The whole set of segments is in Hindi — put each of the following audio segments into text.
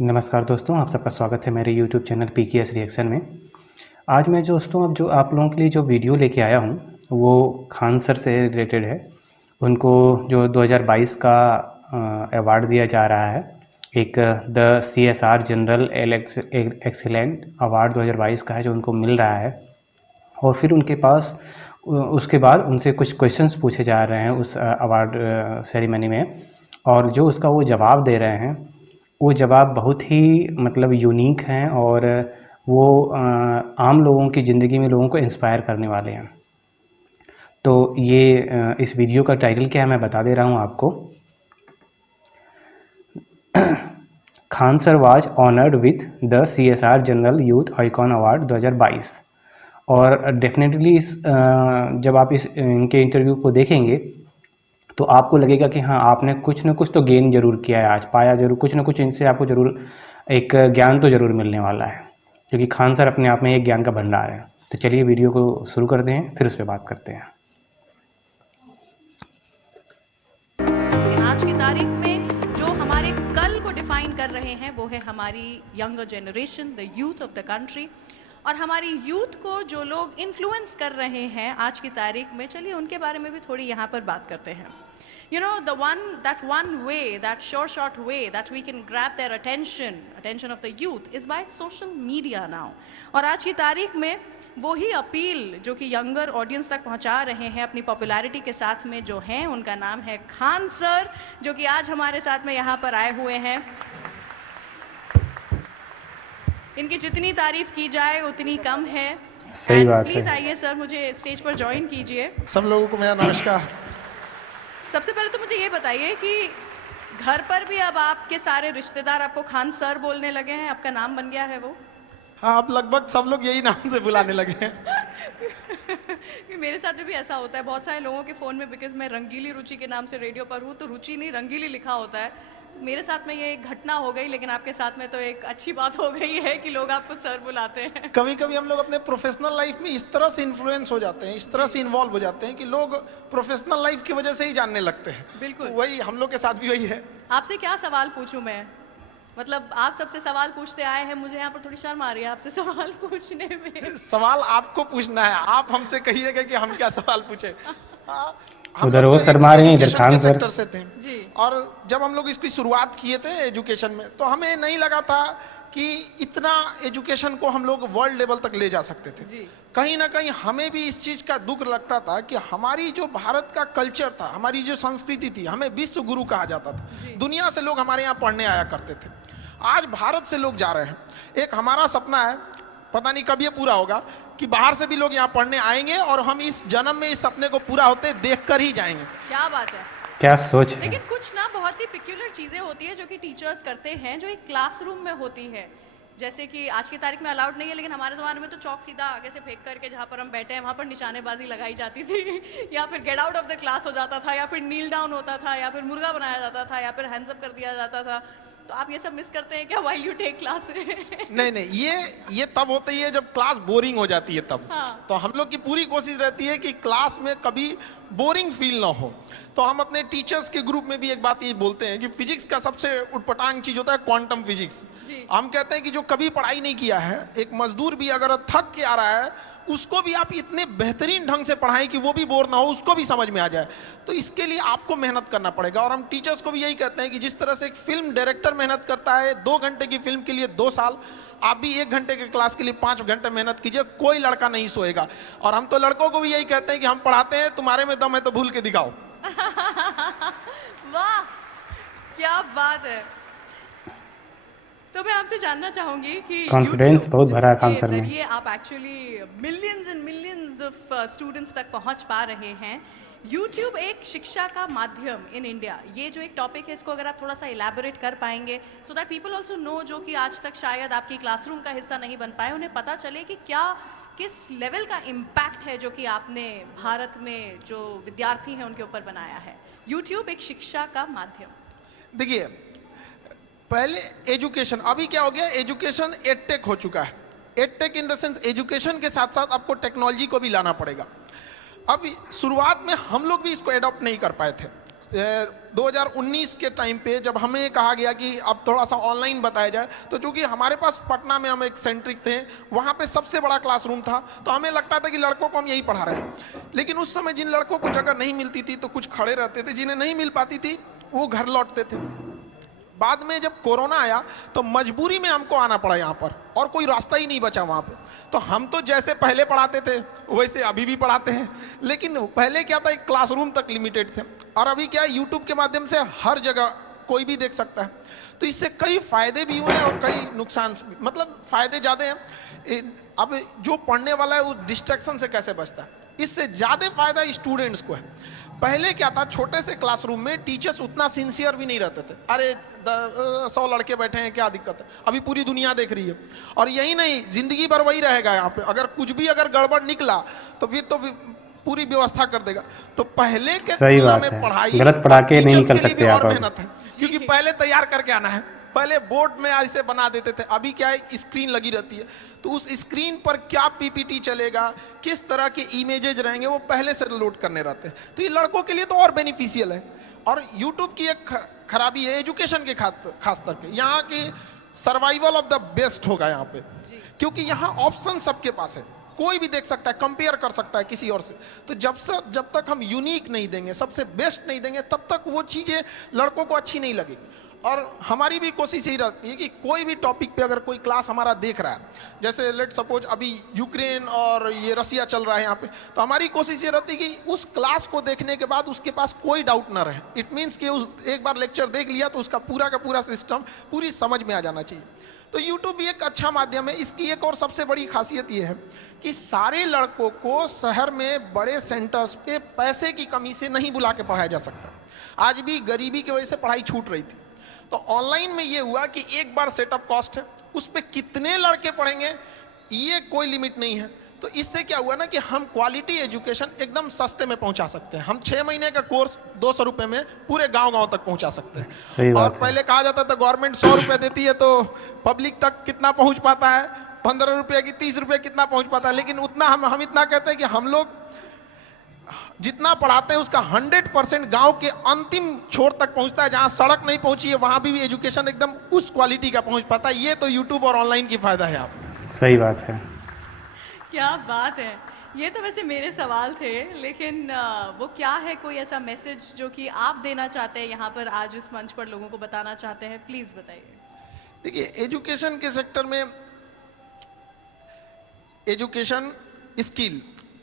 नमस्कार दोस्तों, आप सबका स्वागत है मेरे YouTube चैनल PKS रिएक्शन में। आज मैं दोस्तों अब जो आप लोगों के लिए जो वीडियो लेके आया हूँ वो खान सर से रिलेटेड है। उनको जो 2022 का अवार्ड दिया जा रहा है, एक the CSR general excellent award 2022 का है जो उनको मिल रहा है। और फिर उनके पास उसके बाद उनसे कुछ क्वेश्चंस पूछे जा रहे हैं उस अवार्ड सेरेमनी में, और जो उसका वो जवाब दे रहे हैं वो जवाब बहुत ही मतलब यूनिक हैं और वो आम लोगों की ज़िंदगी में लोगों को इंस्पायर करने वाले हैं। तो ये इस वीडियो का टाइटल क्या है मैं बता दे रहा हूँ आपको। Khan sir was honoured with the CSR general youth icon award 2022। और डेफिनेटली जब आप इनके इंटरव्यू को देखेंगे तो आपको लगेगा कि हाँ, आपने कुछ न कुछ तो गेन जरूर किया है, आज पाया जरूर, कुछ न कुछ इनसे आपको जरूर एक ज्ञान तो जरूर मिलने वाला है, क्योंकि खान सर अपने आप में एक ज्ञान का भंडार है। तो चलिए वीडियो को शुरू करते हैं, फिर उस पर बात करते हैं। आज की तारीख में जो हमारे कल को डिफाइन कर रहे हैं वो है हमारी younger generation, the youth of the country. और हमारी यूथ को जो लोग इन्फ्लुएंस कर रहे हैं आज की तारीख में, चलिए उनके बारे में भी थोड़ी यहाँ पर बात करते हैं। You know, that one way, that short way that we can grab their attention of the youth is by social media now. और आज की तारीख में वही अपील जो कि यंगर ऑडियंस तक पहुंचा रहे हैं अपनी पॉपुलैरिटी के साथ में, जो हैं उनका नाम है खान सर, जो कि आज हमारे साथ में यहाँ पर आए हुए हैं। इनकी जितनी तारीफ की जाए उतनी कम है। सही बात है। प्लीज आइए सर, मुझे स्टेज पर ज्वाइन कीजिए। सब लोगों को मेरा नमस्कार। सबसे पहले तो मुझे ये बताइए कि घर पर भी अब आपके सारे रिश्तेदार आपको खान सर बोलने लगे हैं, आपका नाम बन गया है वो? हाँ, अब लगभग सब लोग यही नाम से बुलाने लगे हैं। मेरे साथ में भी ऐसा होता है, बहुत सारे लोगों के फ़ोन में, बिकॉज मैं रंगीली रुचि के नाम से रेडियो पर हूँ, तो रुचि नहीं रंगीली लिखा होता है। तो मेरे साथ में ये एक घटना हो गई, लेकिन आपके साथ में तो एक अच्छी बात हो गई है कि लोग आपको सर बुलाते हैं। कभी कभी हम लोग अपने प्रोफेशनल लाइफ में इस तरह से इन्फ्लुएंस हो जाते हैं, इस तरह से इन्वॉल्व हो जाते हैं कि लोग प्रोफेशनल लाइफ की वजह से ही जानने लगते हैं। बिल्कुल। तो वही हम लोग के साथ भी वही है। आपसे क्या सवाल पूछूं मैं? मतलब आप सबसे सवाल पूछते आए हैं, मुझे यहाँ पर थोड़ी शर्म आ रही है आपसे सवाल पूछने में। सवाल आपको पूछना है, आप हमसे कहिएगा कि हम क्या सवाल पूछे। उधर वो शर्मा रहे हैं, इधर खान सर से थे जी। और जब हम लोग इसकी शुरुआत किए थे एजुकेशन में, तो हमें नहीं लगा था कि इतना एजुकेशन को हम लोग वर्ल्ड लेवल तक ले जा सकते थे। जी। कहीं ना कहीं हमें भी इस चीज का दुख लगता था कि हमारी जो भारत का कल्चर था, हमारी जो संस्कृति थी, हमें विश्व गुरु कहा जाता था। दुनिया से लोग हमारे यहाँ पढ़ने आया करते थे। आज भारत से लोग जा रहे हैं। एक हमारा सपना है, पता नहीं कब ये पूरा होगा, कि बाहर से भी लोग यहाँ पढ़ने आएंगे और हम इस जन्म में इस सपने को पूरा होते देख कर ही जाएंगे। क्या बात है, क्या सोच है। लेकिन कुछ ना बहुत ही पिक्यूलर चीजें होती है जो कि टीचर्स करते हैं, जो एक क्लासरूम में होती है। जैसे कि आज की तारीख में अलाउड नहीं है, लेकिन हमारे ज़माने में तो चौक सीधा आगे से फेंक करके जहाँ पर हम बैठे हैं वहाँ पर निशानेबाजी लगाई जाती थी, या फिर get out of the class हो जाता था, या फिर नील डाउन होता था, या फिर मुर्गा बनाया जाता था, या फिर हैंड्स अप कर दिया जाता था। तो आप ये सब मिस करते हैं क्या व्हाइल यू टेक क्लास? नहीं, ये तब होती है जब क्लास बोरिंग हो जाती है तब। हाँ। तो हम लोग की पूरी कोशिश रहती है कि क्लास में कभी बोरिंग फील ना हो। तो हम अपने टीचर्स के ग्रुप में भी एक बात ये बोलते हैं कि फिजिक्स का सबसे उटपटांग चीज होता है क्वांटम फिजिक्स। हम कहते हैं कि जो कभी पढ़ाई नहीं किया है, एक मजदूर भी अगर थक के आ रहा है, उसको भी आप इतने बेहतरीन ढंग से पढ़ाएं कि वो भी बोर ना हो, उसको भी समझ में आ जाए। तो इसके लिए आपको मेहनत करना पड़ेगा। और हम टीचर्स को भी यही कहते हैं कि जिस तरह से एक फिल्म डायरेक्टर मेहनत करता है 2 घंटे की फिल्म के लिए 2 साल, आप भी 1 घंटे के क्लास के लिए 5 घंटे मेहनत कीजिए। कोई लड़का नहीं सोएगा। और हम तो लड़कों को भी यही कहते हैं कि हम पढ़ाते हैं, तुम्हारे में दम है तो भूल के दिखाओ। वाह, क्या बात है। तो मैं आपसे जानना चाहूंगी कि कॉन्फिडेंस बहुत भरा है खान सर में। ये आप actually millions and millions of students तक पहुंच पा रहे हैं। YouTube एक शिक्षा का माध्यम इन इंडिया, ये जो एक टॉपिक है, इसको अगर आप थोड़ा सा इलैबोरेट कर पाएंगे, so that people also know, जो कि आज तक शायद आपकी क्लासरूम का हिस्सा नहीं बन पाए, उन्हें पता चले कि क्या किस लेवल का इम्पैक्ट है जो कि आपने भारत में जो विद्यार्थी हैं उनके ऊपर बनाया है। YouTube एक शिक्षा का माध्यम। देखिए, पहले एजुकेशन, अभी क्या हो गया, एजुकेशन एडटेक हो चुका है। Edtech in the sense education के साथ साथ आपको टेक्नोलॉजी को भी लाना पड़ेगा। अब शुरुआत में हम लोग भी इसको एडॉप्ट नहीं कर पाए थे। 2019 के टाइम पे जब हमें कहा गया कि अब थोड़ा सा ऑनलाइन बताया जाए, तो चूंकि हमारे पास पटना में हम एक सेंट्रिक थे, वहाँ पे सबसे बड़ा क्लासरूम था, तो हमें लगता था कि लड़कों को हम यही पढ़ा रहे हैं। लेकिन उस समय जिन लड़कों को जगह नहीं मिलती थी तो कुछ खड़े रहते थे, जिन्हें नहीं मिल पाती थी वो घर लौटते थे। बाद में जब कोरोना आया तो मजबूरी में हमको आना पड़ा यहाँ पर, और कोई रास्ता ही नहीं बचा वहाँ पे। तो हम तो जैसे पहले पढ़ाते थे वैसे अभी भी पढ़ाते हैं, लेकिन पहले क्या था, एक क्लासरूम तक लिमिटेड थे, और अभी क्या है, यूट्यूब के माध्यम से हर जगह कोई भी देख सकता है। तो इससे कई फायदे भी हुए और कई नुकसान, मतलब फायदे ज़्यादा हैं। अब जो पढ़ने वाला है वो डिस्ट्रैक्शन से कैसे बचता है, इससे ज़्यादा फायदा स्टूडेंट्स को है। पहले क्या था, छोटे से क्लासरूम में टीचर्स उतना सिंसियर भी नहीं रहते थे, अरे 100 लड़के बैठे हैं क्या दिक्कत है, अभी पूरी दुनिया देख रही है। और यही नहीं, जिंदगी भर वही रहेगा यहाँ पे, अगर कुछ भी अगर गड़बड़ निकला तो फिर तो पूरी व्यवस्था कर देगा। तो पहले के तुलना में पढ़ाई गलत पढ़ा के नहीं निकल सकते और मेहनत है, क्योंकि पहले तैयार करके आना है, पहले बोर्ड में ऐसे बना देते थे, अभी क्या है, स्क्रीन लगी रहती है, तो उस स्क्रीन पर क्या पीपीटी चलेगा, किस तरह के इमेजेज रहेंगे, वो पहले से लोड करने रहते हैं। तो ये लड़कों के लिए तो और बेनिफिशियल है। और यूट्यूब की एक खराबी है एजुकेशन के खास तौर पे, यहाँ की सर्वाइवल ऑफ द बेस्ट होगा यहाँ पे, क्योंकि यहाँ ऑप्शन सबके पास है, कोई भी देख सकता है, कंपेयर कर सकता है किसी और से। तो जब तक हम यूनिक नहीं देंगे, सबसे बेस्ट नहीं देंगे, तब तक वो चीज़ें लड़कों को अच्छी नहीं लगेगी। और हमारी भी कोशिश यही रहती है कि कोई भी टॉपिक पे अगर कोई क्लास हमारा देख रहा है, जैसे लेट सपोज अभी यूक्रेन और ये रसिया चल रहा है यहाँ पे, तो हमारी कोशिश ये रहती है कि उस क्लास को देखने के बाद उसके पास कोई डाउट ना रहे। इट मीन्स कि उस एक बार लेक्चर देख लिया तो उसका पूरा का पूरा सिस्टम पूरी समझ में आ जाना चाहिए। तो यूट्यूब भी एक अच्छा माध्यम है। इसकी एक और सबसे बड़ी खासियत ये है कि सारे लड़कों को शहर में बड़े सेंटर्स पे पैसे की कमी से नहीं बुला के पढ़ाया जा सकता। आज भी गरीबी की वजह से पढ़ाई छूट रही थी। तो ऑनलाइन में ये हुआ कि एक बार सेटअप कॉस्ट है, उस पर कितने लड़के पढ़ेंगे ये कोई लिमिट नहीं है। तो इससे क्या हुआ ना कि हम क्वालिटी एजुकेशन एकदम सस्ते में पहुंचा सकते हैं। हम 6 महीने का कोर्स 200 रुपए में पूरे गांव-गांव तक पहुंचा सकते हैं। और पहले कहा जाता था गवर्नमेंट 100 रुपए देती है तो पब्लिक तक कितना पहुंच पाता है, 15 रुपए की 30 रुपए कितना पहुंच पाता है। लेकिन उतना हम इतना कहते हैं कि हम लोग जितना पढ़ाते हैं उसका 100% गांव के अंतिम छोर तक पहुंचता है। जहां सड़क नहीं पहुंची है वहां भी एजुकेशन एकदम उस क्वालिटी का पहुंच पाता है। ये तो यूट्यूब और ऑनलाइन की फायदा है। आप सही बात है, क्या बात है। ये तो वैसे मेरे सवाल थे, लेकिन वो क्या है, कोई ऐसा मैसेज जो कि आप देना चाहते हैं यहाँ पर आज इस मंच पर लोगों को बताना चाहते हैं, प्लीज बताइए। देखिए, एजुकेशन के सेक्टर में एजुकेशन स्किल,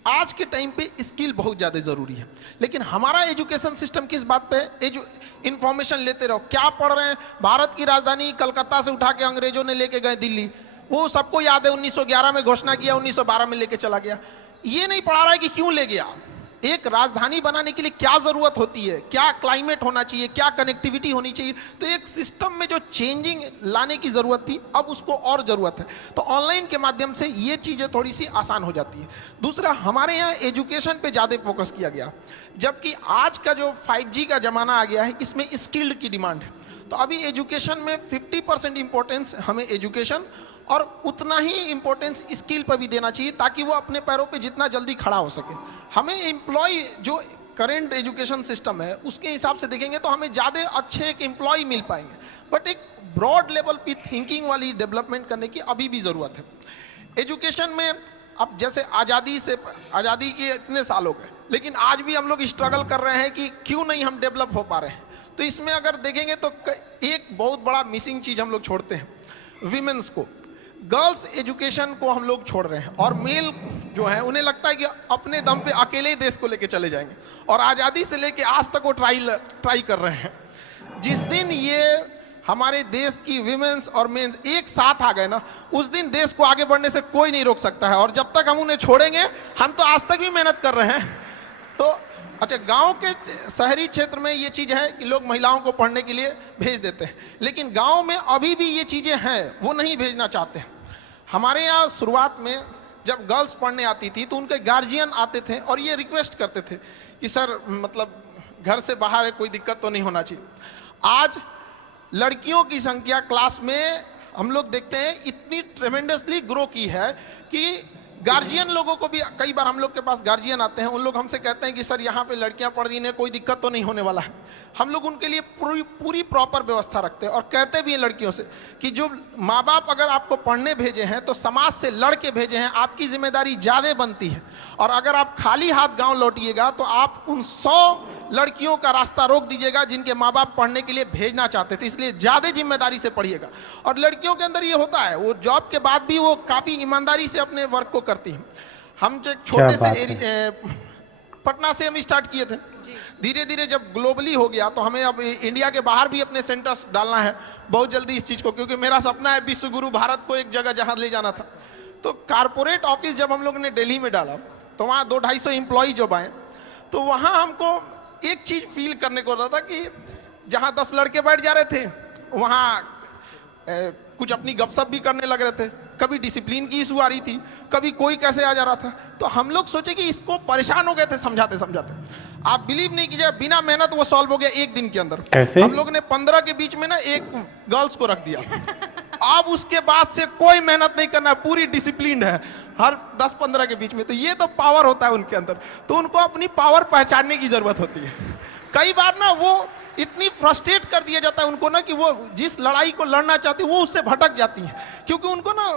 आज के टाइम पे स्किल बहुत ज़्यादा ज़रूरी है। लेकिन हमारा एजुकेशन सिस्टम किस बात पे, इंफॉर्मेशन लेते रहो। क्या पढ़ रहे हैं, भारत की राजधानी कलकत्ता से उठा के अंग्रेजों ने लेके गए दिल्ली, वो सबको याद है। 1911 में घोषणा किया, 1912 में लेके चला गया। ये नहीं पढ़ा रहा है कि क्यों ले गया। एक राजधानी बनाने के लिए क्या जरूरत होती है, क्या क्लाइमेट होना चाहिए, क्या कनेक्टिविटी होनी चाहिए। तो एक सिस्टम में जो चेंजिंग लाने की जरूरत थी, अब उसको और जरूरत है। तो ऑनलाइन के माध्यम से ये चीजें थोड़ी सी आसान हो जाती है। दूसरा, हमारे यहाँ एजुकेशन पे ज्यादा फोकस किया गया, जबकि आज का जो 5G का जमाना आ गया है, इसमें स्किल्ड की डिमांड है। तो अभी एजुकेशन में 50% इंपॉर्टेंस हमें एजुकेशन और उतना ही इंपॉर्टेंस स्किल पर भी देना चाहिए, ताकि वो अपने पैरों पे जितना जल्दी खड़ा हो सके। हमें एम्प्लॉय जो करेंट एजुकेशन सिस्टम है उसके हिसाब से देखेंगे तो हमें ज़्यादा अच्छे एक एम्प्लॉय मिल पाएंगे, बट एक ब्रॉड लेवल पे थिंकिंग वाली डेवलपमेंट करने की अभी भी ज़रूरत है। एजुकेशन में अब जैसे आज़ादी के इतने साल हो गए, लेकिन आज भी हम लोग स्ट्रगल कर रहे हैं कि क्यों नहीं हम डेवलप हो पा रहे हैं। तो इसमें अगर देखेंगे तो एक बहुत बड़ा मिसिंग चीज़ हम लोग छोड़ते हैं, विमेंस को। गर्ल्स एजुकेशन को हम लोग छोड़ रहे हैं, और मेल जो है उन्हें लगता है कि अपने दम पे अकेले ही देश को लेके चले जाएंगे, और आज़ादी से लेके आज तक वो ट्राई कर रहे हैं। जिस दिन ये हमारे देश की विमेंस और मेंस एक साथ आ गए ना, उस दिन देश को आगे बढ़ने से कोई नहीं रोक सकता है। और जब तक हम उन्हें छोड़ेंगे, हम तो आज तक भी मेहनत कर रहे हैं। तो अच्छा, गांव के शहरी क्षेत्र में ये चीज़ है कि लोग महिलाओं को पढ़ने के लिए भेज देते हैं, लेकिन गांव में अभी भी ये चीज़ें हैं, वो नहीं भेजना चाहते हैं। हमारे यहाँ शुरुआत में जब गर्ल्स पढ़ने आती थी तो उनके गार्जियन आते थे और ये रिक्वेस्ट करते थे कि सर मतलब घर से बाहर है, कोई दिक्कत तो नहीं होना चाहिए। आज लड़कियों की संख्या क्लास में हम लोग देखते हैं इतनी ट्रेमेंडसली ग्रो की है कि गार्जियन लोगों को भी, कई बार हम लोग के पास गार्जियन आते हैं, उन लोग हमसे कहते हैं कि सर यहाँ पे लड़कियां पढ़ रही हैं, कोई दिक्कत तो नहीं होने वाला है। हम लोग उनके लिए पूरी प्रॉपर व्यवस्था रखते हैं और कहते भी हैं लड़कियों से कि जो माँ बाप अगर आपको पढ़ने भेजे हैं तो समाज से लड़ के भेजे हैं, आपकी जिम्मेदारी ज़्यादा बनती है। और अगर आप खाली हाथ गाँव लौटिएगा तो आप उन 100 लड़कियों का रास्ता रोक दीजिएगा जिनके माँ बाप पढ़ने के लिए भेजना चाहते थे। इसलिए ज़्यादा जिम्मेदारी से पढ़िएगा। और लड़कियों के अंदर ये होता है, वो जॉब के बाद भी वो काफ़ी ईमानदारी से अपने वर्क को करती हैं। हम जो छोटे से पटना से हम स्टार्ट किए थे, धीरे धीरे जब ग्लोबली हो गया तो हमें अब इंडिया के बाहर भी अपने सेंटर्स डालना है बहुत जल्दी इस चीज़ को, क्योंकि मेरा सपना है विश्व गुरु भारत को एक जगह जहाँ ले जाना था। तो कारपोरेट ऑफिस जब हम लोग ने दिल्ली में डाला तो वहाँ 200-250 एम्प्लॉय जब आए तो वहाँ हमको एक चीज़ फील करने को रहा था कि जहाँ 10 लड़के बैठ जा रहे थे वहाँ कुछ अपनी गपशप भी करने लग रहे थे, कभी डिसिप्लिन की इशू आ रही थी, कभी कोई कैसे आ जा रहा था। तो हम लोग सोचे कि इसको परेशान हो गए थे समझाते समझाते। आप बिलीव नहीं कीजिए, बिना मेहनत वो सॉल्व हो गया एक दिन के अंदर। कैसे? हम लोग ने 15 के बीच में ना एक गर्ल्स को रख दिया। अब उसके बाद से कोई मेहनत नहीं करना, पूरी डिसिप्लिन है हर 10-15 के बीच में। तो ये तो पावर होता है उनके अंदर, तो उनको अपनी पावर पहचानने की जरूरत होती है। कई बार ना वो इतनी फ्रस्ट्रेट कर दिया जाता है उनको ना कि वो जिस लड़ाई को लड़ना चाहती है वो उससे भटक जाती है, क्योंकि उनको ना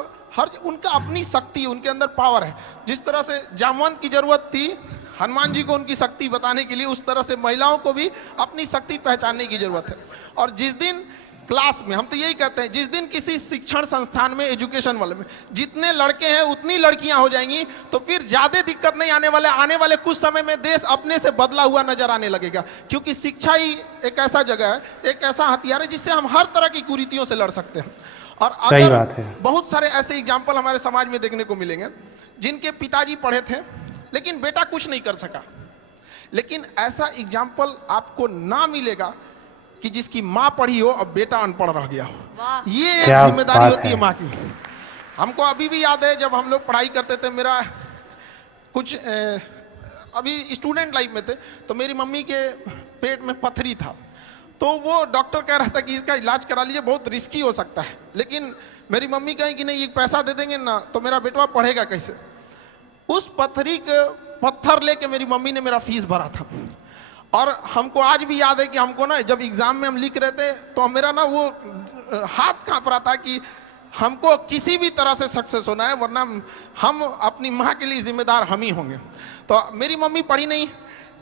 उनका अपनी शक्ति, उनके अंदर पावर है। जिस तरह से जामवंत की जरूरत थी हनुमान जी को उनकी शक्ति बताने के लिए, उस तरह से महिलाओं को भी अपनी शक्ति पहचानने की जरूरत है। और जिस दिन क्लास में, हम तो यही कहते हैं, जिस दिन किसी शिक्षण संस्थान में, एजुकेशन वाले में जितने लड़के हैं उतनी लड़कियां हो जाएंगी तो फिर ज्यादा दिक्कत नहीं आने वाले कुछ समय में देश अपने से बदला हुआ नजर आने लगेगा। क्योंकि शिक्षा ही एक ऐसा जगह है, एक ऐसा हथियार है जिससे हम हर तरह की कुरीतियों से लड़ सकते हैं। और अगर बहुत सारे ऐसे एग्जाम्पल हमारे समाज में देखने को मिलेंगे जिनके पिताजी पढ़े थे लेकिन बेटा कुछ नहीं कर सका, लेकिन ऐसा एग्जाम्पल आपको ना मिलेगा कि जिसकी माँ पढ़ी हो और बेटा अनपढ़ रह गया हो। ये एक जिम्मेदारी होती है माँ की। हमको अभी भी याद है जब हम लोग पढ़ाई करते थे, मेरा कुछ अभी स्टूडेंट लाइफ में थे तो मेरी मम्मी के पेट में पथरी था, तो वो डॉक्टर कह रहा था कि इसका इलाज करा लीजिए, बहुत रिस्की हो सकता है। लेकिन मेरी मम्मी कही कि नहीं, ये पैसा दे देंगे ना तो मेरा बेटवा पढ़ेगा कैसे। उस पथरी के पत्थर लेके मेरी मम्मी ने मेरा फीस भरा था। और हमको आज भी याद है कि हमको ना जब एग्जाम में हम लिख रहे थे तो मेरा ना वो हाथ कांप रहा था कि हमको किसी भी तरह से सक्सेस होना है, वरना हम अपनी माँ के लिए जिम्मेदार हम ही होंगे। तो मेरी मम्मी पढ़ी नहीं,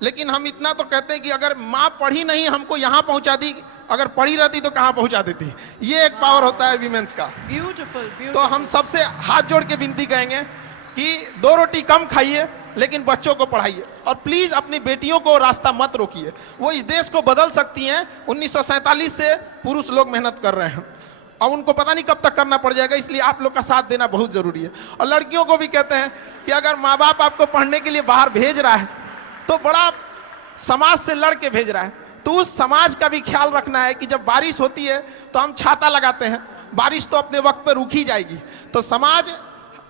लेकिन हम इतना तो कहते हैं कि अगर माँ पढ़ी नहीं हमको यहाँ पहुँचा दी, अगर पढ़ी रहती तो कहाँ पहुँचा देती। ये एक पावर होता है वीमेंस का। ब्यूटीफुल। तो हम सबसे हाथ जोड़ के विनती करेंगे कि 2 रोटी कम खाइए लेकिन बच्चों को पढ़ाइए, और प्लीज अपनी बेटियों को रास्ता मत रोकिए। वो इस देश को बदल सकती हैं। 1947 से पुरुष लोग मेहनत कर रहे हैं और उनको पता नहीं कब तक करना पड़ जाएगा, इसलिए आप लोग का साथ देना बहुत जरूरी है। और लड़कियों को भी कहते हैं कि अगर माँ बाप आपको पढ़ने के लिए बाहर भेज रहा है तो बड़ा समाज से लड़ के भेज रहा है, तो उस समाज का भी ख्याल रखना है कि जब बारिश होती है तो हम छाता लगाते हैं, बारिश तो अपने वक्त पर रुक ही जाएगी। तो समाज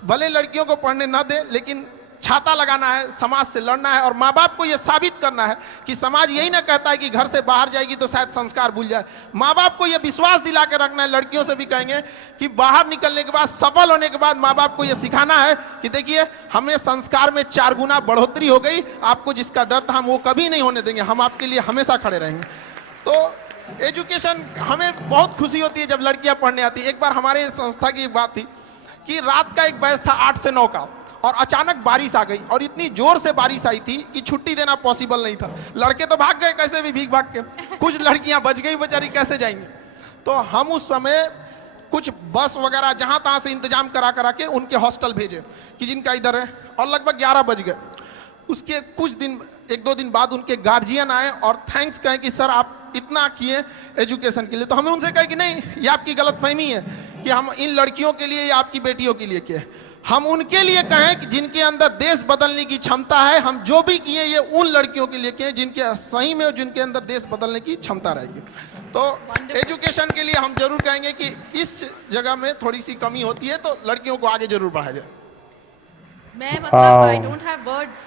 भले लड़कियों को पढ़ने न दे, लेकिन छाता लगाना है, समाज से लड़ना है और माँ बाप को यह साबित करना है कि समाज यही ना कहता है कि घर से बाहर जाएगी तो शायद संस्कार भूल जाए। माँ बाप को यह विश्वास दिला के रखना है। लड़कियों से भी कहेंगे कि बाहर निकलने के बाद, सफल होने के बाद माँ बाप को यह सिखाना है कि देखिए हमें संस्कार में 4 गुना बढ़ोतरी हो गई, आपको जिसका डर था हम वो कभी नहीं होने देंगे, हम आपके लिए हमेशा खड़े रहेंगे। तो एजुकेशन, हमें बहुत खुशी होती है जब लड़कियां पढ़ने आती है। एक बार हमारे संस्था की एक बात थी कि रात का एक बैच था 8 से 9 का, और अचानक बारिश आ गई और इतनी जोर से बारिश आई थी कि छुट्टी देना पॉसिबल नहीं था। लड़के तो भाग गए कैसे भी भीग भाग के, कुछ लड़कियां बच गई बेचारी, कैसे जाएंगे। तो हम उस समय कुछ बस वगैरह जहां तहां से इंतजाम करा के उनके हॉस्टल भेजे कि जिनका इधर है, और लगभग 11 बज गए। उसके कुछ दिन, 1-2 दिन बाद उनके गार्जियन आए और थैंक्स कहें कि सर आप इतना किए एजुकेशन के लिए। तो हमें उनसे कहे कि नहीं, ये आपकी गलतफहमी है कि हम इन लड़कियों के लिए या आपकी बेटियों के लिए किए। हम उनके लिए कहें कि जिनके अंदर देश बदलने की क्षमता है। हम जो भी किए ये उन लड़कियों के लिए किए जिनके सही में, जिनके अंदर देश बदलने की क्षमता रहेगी। तो एजुकेशन के लिए हम जरूर कहेंगे कि इस जगह में थोड़ी सी कमी होती है, तो लड़कियों को आगे जरूर बढ़ाया जाए। मैं मतलब आई डोंट हैव वर्ड्स,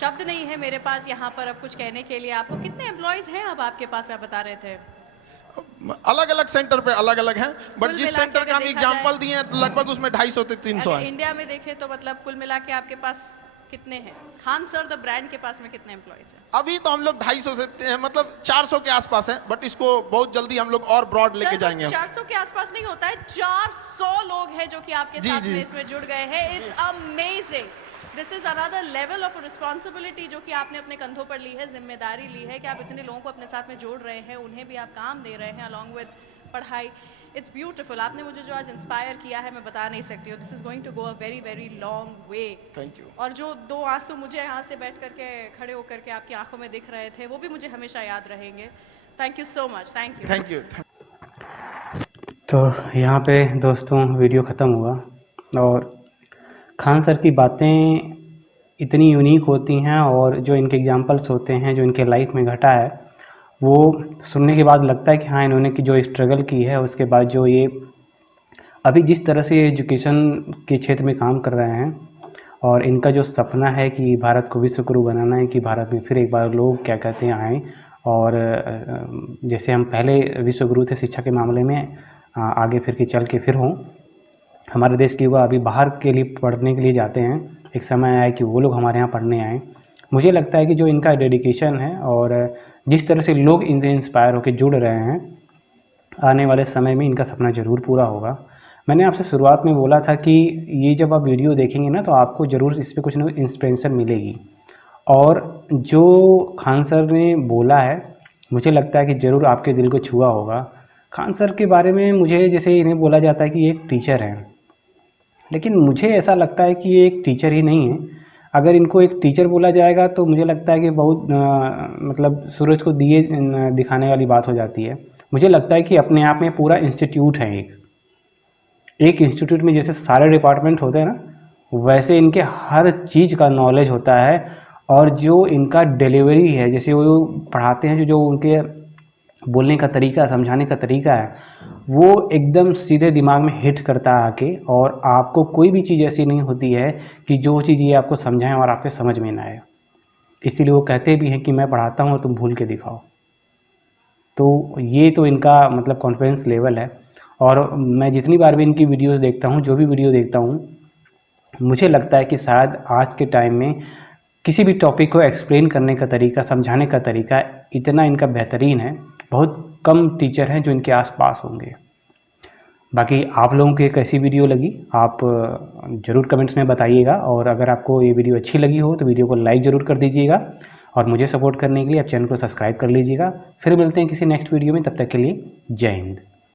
शब्द नहीं है मेरे पास यहाँ पर अब कुछ कहने के लिए। आपको कितने एम्प्लॉयज हैं अब आपके पास, मैं बता रहे थे? अलग अलग सेंटर पे अलग अलग हैं, बट कुल जिस मिला के सेंटर का हम अगर देखा एग्जांपल जाए- दिए हैं तो लगभग उसमें 250 से 300 अगर हैं। इंडिया में देखें तो मतलब कुल मिला के आपके पास कितने हैं? खान सर द ब्रांड के पास में कितने एम्प्लॉइज हैं? अभी तो हम लोग 250 से मतलब 400 के आसपास है, बट इसको बहुत जल्दी हम लोग और ब्रॉड लेके जाएंगे हम। 400 के आसपास नहीं होता है, 400 लोग हैं जो कि आपके जी, साथ जी। में इसमें जुड़ गए हैं। It's amazing. This is another level of responsibility जो कि आपने अपने कंधों पर ली है, जिम्मेदारी ली है कि आप इतने लोगों को अपने साथ में जोड़ रहे हैं, उन्हें भी आप काम दे रहे हैं अलॉन्ग विद पढ़ाई। It's beautiful. आपने मुझे जो आज इंस्पायर किया है मैं बता नहीं सकती हूँ। This is going to go a very very long way. Thank you. और जो 2 आंसू मुझे यहाँ से बैठ करके खड़े होकर के आपकी आंखों में दिख रहे थे वो भी मुझे हमेशा याद रहेंगे। Thank you so much. Thank you. Thank you. तो यहाँ पे दोस्तों वीडियो ख़त्म हुआ और खान सर की बातें इतनी यूनिक होती हैं और जो इनके एग्जांपल्स होते हैं जो इनके लाइफ में घटा है वो सुनने के बाद लगता है कि हाँ इन्होंने की जो स्ट्रगल की है उसके बाद जो ये अभी जिस तरह से एजुकेशन के क्षेत्र में काम कर रहे हैं और इनका जो सपना है कि भारत को विश्व गुरु बनाना है, कि भारत में फिर एक बार लोग क्या कहते हैं आएँ और जैसे हम पहले विश्व गुरु थे शिक्षा के मामले में आगे फिर के चल के फिर हों। हमारे देश के युवा अभी बाहर के लिए पढ़ने के लिए जाते हैं, एक समय आया कि वो लोग हमारे यहाँ पढ़ने आएँ। मुझे लगता है कि जो इनका डेडिकेशन है और जिस तरह से लोग इनसे इंस्पायर होकर जुड़ रहे हैं, आने वाले समय में इनका सपना ज़रूर पूरा होगा। मैंने आपसे शुरुआत में बोला था कि ये जब आप वीडियो देखेंगे ना तो आपको ज़रूर इस पर कुछ ना कुछ इंस्पिरेशन मिलेगी। और जो खान सर ने बोला है मुझे लगता है कि ज़रूर आपके दिल को छुआ होगा। खान सर के बारे में मुझे जैसे इन्हें बोला जाता है कि ये एक टीचर हैं, लेकिन मुझे ऐसा लगता है कि ये एक टीचर ही नहीं है। अगर इनको एक टीचर बोला जाएगा तो मुझे लगता है कि बहुत मतलब सूरज को दिए दिखाने वाली बात हो जाती है। मुझे लगता है कि अपने आप में पूरा इंस्टीट्यूट है। एक इंस्टीट्यूट में जैसे सारे डिपार्टमेंट होते हैं ना, वैसे इनके हर चीज़ का नॉलेज होता है। और जो इनका डिलीवरी है, जैसे वो पढ़ाते हैं, जो उनके बोलने का तरीका, समझाने का तरीका है, वो एकदम सीधे दिमाग में हिट करता है आके। और आपको कोई भी चीज़ ऐसी नहीं होती है कि जो चीज़ ये आपको समझाएं और आपके समझ में ना आए। इसीलिए वो कहते भी हैं कि मैं पढ़ाता हूँ और तुम भूल के दिखाओ। तो ये तो इनका मतलब कॉन्फिडेंस लेवल है। और मैं जितनी बार भी इनकी वीडियोस देखता हूँ, जो भी वीडियो देखता हूँ, मुझे लगता है कि शायद आज के टाइम में किसी भी टॉपिक को एक्सप्लेन करने का तरीका, समझाने का तरीका इतना इनका बेहतरीन है। बहुत कम टीचर हैं जो इनके आसपास होंगे। बाकी आप लोगों को कैसी वीडियो लगी आप ज़रूर कमेंट्स में बताइएगा। और अगर आपको ये वीडियो अच्छी लगी हो तो वीडियो को लाइक ज़रूर कर दीजिएगा। और मुझे सपोर्ट करने के लिए आप चैनल को सब्सक्राइब कर लीजिएगा। फिर मिलते हैं किसी नेक्स्ट वीडियो में, तब तक के लिए जय हिंद।